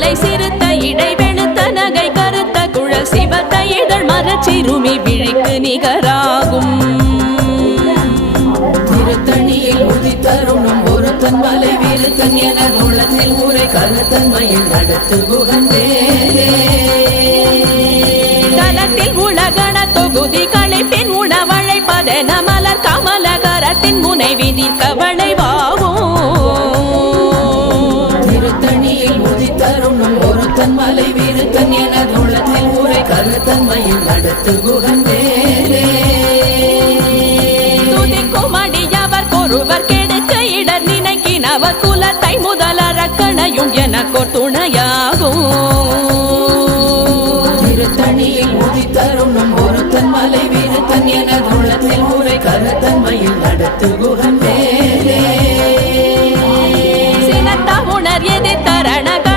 முலை சிறுத்த இடை வெளுத்த நகை கருத்த குழல் சிவத்த இதழ் மரச்சிறுமி விழிக்கு நிகராகும் திருத்தணியில் உதித்தருணும் ஒருத்தன் மலை விருத்தன் என உள்ளத்தில் உரை கருத்தன்மையில் நடத்து குகந்தே தலத்தில் உலகண தொகுதி களைப்பின் உணவழைப்பதென மலர் கமலகரத்தின் முனை விதிர்க்க வளைவாகும் திருத்தணியில் உதித்தருணும் ஒருத்தன் மலை விருத்தன் என உள்ளத்தில் உரை கருத்தன்மையில் நடத்து குகந்தே துதிக்கும் அடியவர் கொருவர் கெடுக்க இடர் நினைக்கினவர் குலத்தை முதலறக்கணையும் எனக்கோர் துணையாகும் திருத்தணியில் உதித்தருணும் ஒருத்தன் மலை விருத்தன் என உள்ளத்தில் உரை கருத்தன்மையில் நடத்து குகந்தே